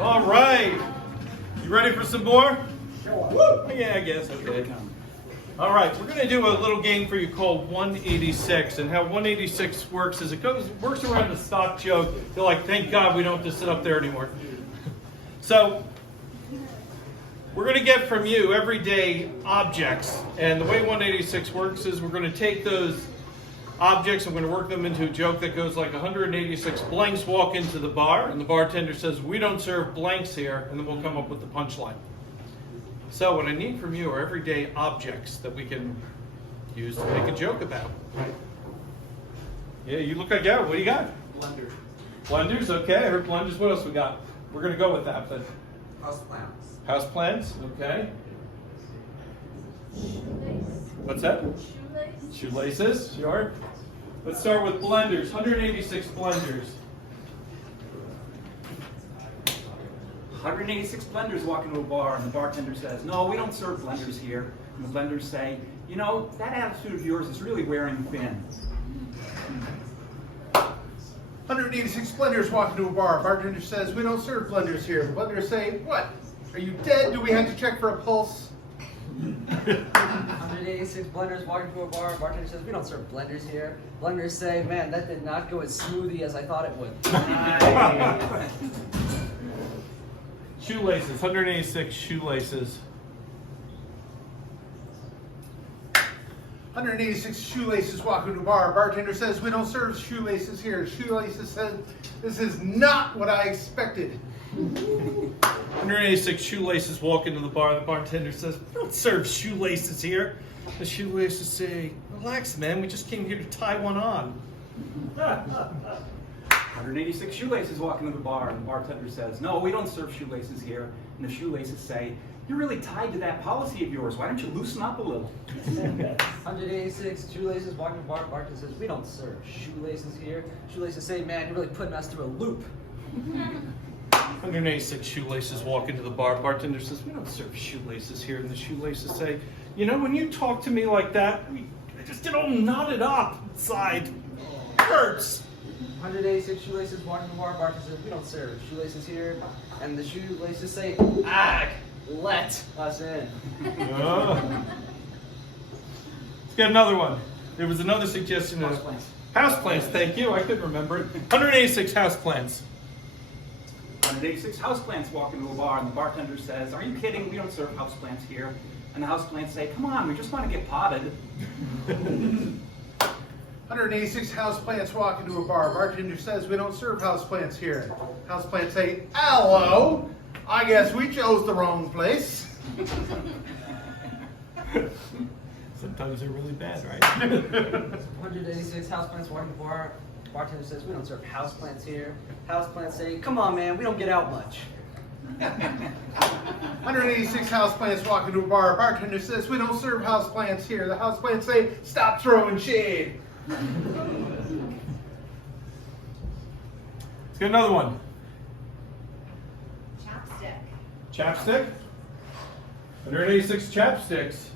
All right. You ready for some more? Sure. Yeah, I guess. Okay. All right. We're going to do a little game for you called 186. And how 186 works is works around the stock joke. You're like, thank God we don't have to sit up there anymore. So we're going to get from you everyday objects. And the way 186 works is we're going to take those objects, I'm going to work them into a joke that goes like 186 blanks walk into the bar, and the bartender says, we don't serve blanks here, and then we'll come up with the punchline. So what I need from you are everyday objects that we can use to make a joke about. Yeah, you look like, yeah, what do you got? Blender. Blenders, okay, I heard blenders. What else we got? We're going to go with that, but Houseplants. houseplants, okay. What's that? Shoelaces, sure. Let's start with blenders. 186 blenders. 186 blenders walk into a bar, and the bartender says, no, we don't serve blenders here. And the blenders say, you know, that attitude of yours is really wearing thin. 186 blenders walk into a bar. Bartender says, we don't serve blenders here. The blenders say, what? Are you dead? Do we have to check for a pulse? 186 blenders walk into a bar. Bartender says, we don't serve blenders here. Blenders say, man, that did not go as smoothly as I thought it would. Shoelaces, 186 shoelaces. 186 shoelaces walk into a bar. Bartender says, we don't serve shoelaces here. Shoelaces says, this is not what I expected. 186 shoelaces walk into the bar. The bartender says, we don't serve shoelaces here. The shoelaces say, relax, man. We just came here to tie one on. 186 shoelaces walk into the bar, and the bartender says, no, we don't serve shoelaces here. And the shoelaces say, you're really tied to that policy of yours. Why don't you loosen up a little? 186 shoelaces walk into a bar. Bartender says, we don't serve shoelaces here. Shoelaces say, man, you're really putting us through a loop. 186 shoelaces walk into the bar. Bartender says, we don't serve shoelaces here. And the shoelaces say, you know, when you talk to me like that, I just get all knotted up inside. It hurts. 186 shoelaces walk into the bar. Bartender says, we don't serve shoelaces here. And the shoelaces say, let us in. Let's get another one. There was another suggestion. Houseplants. Houseplants, thank you. I couldn't remember it. 186 houseplants. 186 houseplants walk into a bar, and the bartender says, are you kidding? We don't serve houseplants here. And the houseplants say, come on, we just want to get potted. 186 houseplants walk into a bar. Bartender says, we don't serve houseplants here. Houseplants say, hello. I guess we chose the wrong place. Sometimes they're really bad, right? 186 houseplants walk into the bar. Bartender says, we don't serve houseplants here. Houseplants say, come on, man, we don't get out much. 186 houseplants walk into a bar. Bartender says, we don't serve houseplants here. The houseplants say, stop throwing shade. Let's get another one. Chapstick. Chapstick. 186 chapsticks.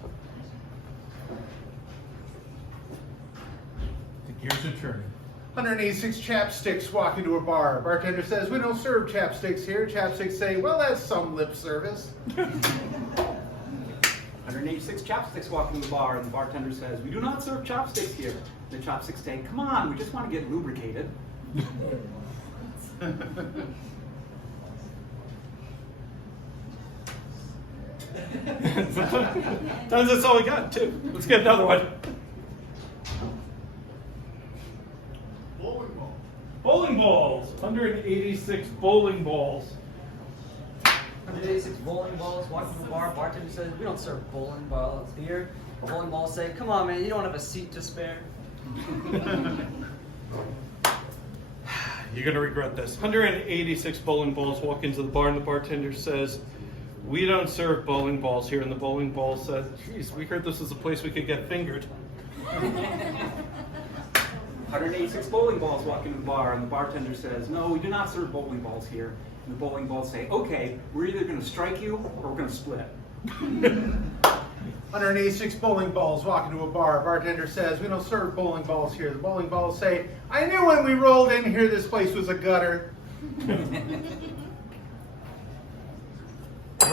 The gears are turning. 186 chapsticks walk into a bar. Bartender says, we don't serve chapsticks here. Chapsticks say, well, that's some lip service. 186 chopsticks walk into the bar, and the bartender says, we do not serve chopsticks here. The chopsticks say, come on, we just want to get lubricated. Sometimes that's all we got, too. Let's get another one. Bowling ball. Bowling balls. 186 bowling balls. 186 bowling balls walk into the bar. Bartender says, we don't serve bowling balls here. Bowling balls say, come on, man, you don't have a seat to spare. You're going to regret this. 186 bowling balls walk into the bar, and the bartender says, we don't serve bowling balls here. And the bowling ball says, geez, we heard this was a place we could get fingered. 186 bowling balls walk into the bar, and the bartender says, no, we do not serve bowling balls here. And the bowling balls say, okay, we're either going to strike you or we're going to split. 186 bowling balls walk into a bar. Bartender says, we don't serve bowling balls here. The bowling balls say, I knew when we rolled in here this place was a gutter.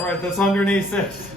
All right, that's 186.